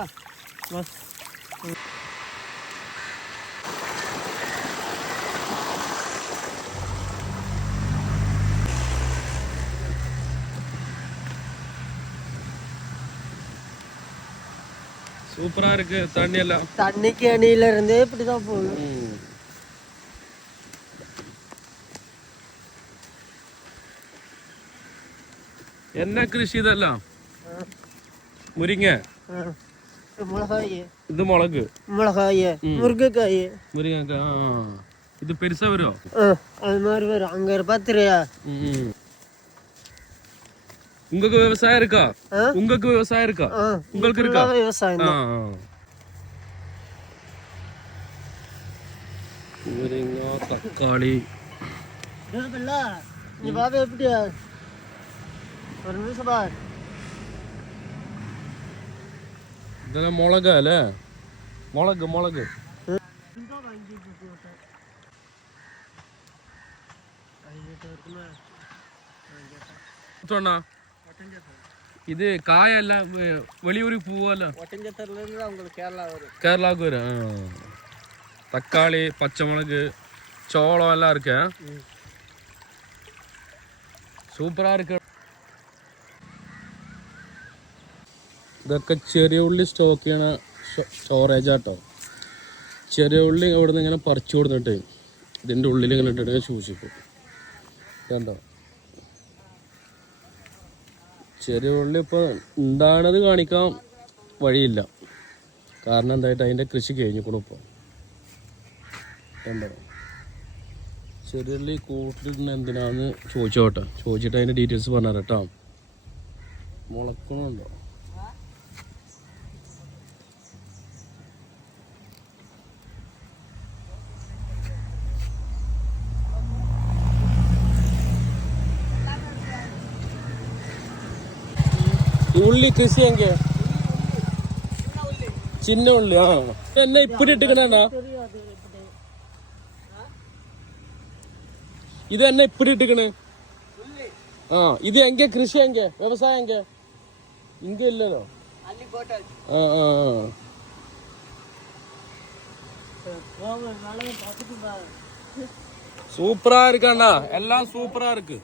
வா வா. சூப்பரா இருக்கு தண்ணி எல்லாம். தண்ணிக்கு அணியில இருந்தே இப்படிதான் போகுது. என்ன கிருஷி இதெல்லாம்? முരിങ്ങ, மிளகாய், இது மிளகு, மிளகாய், முருங்கைக்காய், முருங்கைக்காய். இது பெருசா வரும். அது மாதிரி வரும். அங்க பாத்துறியா? உங்களுக்கு விவசாயம் இருக்கா? உங்களுக்கு விவசாயம் இருக்கா? உங்களுக்கு இருக்கா? விவசாயம் முருங்கை, தக்காளி. நீ பாபு எப்படியா? ஒரு நிமிஷம் பார். இதெல்லாம் மிளகா இல்ல? மிளகு மிளகு. இது காயெல்லாம் வெளியூருக்கு போவல. கேரளாவுக்கு வரும். தக்காளி, பச்சை மிளகு, சோளம் எல்லாம் இருக்கு. സൂപ്പറാ ഇருக்கு. ഇതൊക്കെ ചെറിയ ഉള്ളി സ്റ്റോക്ക് ചെയ്യണ സ്റ്റോറേജ് ആട്ടോ. ചെറിയ ഉള്ളി അവിടെ നിന്ന് ഇങ്ങനെ പറിച്ചു കൊടുത്തിട്ട് ഇതിൻ്റെ ഉള്ളിൽ ഇങ്ങനെ ഇട്ടിട്ട് സൂക്ഷിക്കും. എന്താ ചെറിയ ഉള്ളി ഇപ്പോൾ ഉണ്ടാകണത് കാണിക്കാൻ വഴിയില്ല. കാരണം എന്തായിട്ട് അതിൻ്റെ കൃഷി കഴിഞ്ഞിക്കണം. ഇപ്പോൾ എന്താ ചെറിയ ഉള്ളി കൂട്ടിലിടുന്ന എന്തിനാന്ന് ചോദിച്ചോട്ടെ. ചോദിച്ചിട്ട് അതിൻ്റെ ഡീറ്റെയിൽസ് പറഞ്ഞു തരാം കേട്ടോ. മുളക്കണുണ്ടോ? ഉള്ളി കൃഷി എങ്ക ചിന്ന ഉള്ളി. എന്നെ ഇപ്പിടി ഇട്ടിക്കണ ഇത് എന്നെ ഇപ്പിടി ഇട്ടിക്കണ്. ഇത് എങ്ക കൃഷി എങ്ക വ്യവസായം എങ്ക ഇങ്ക ഇല്ലല്ലോ. சூப்பரா இருக்கா? எல்லாம் சூப்பரா இருக்கு.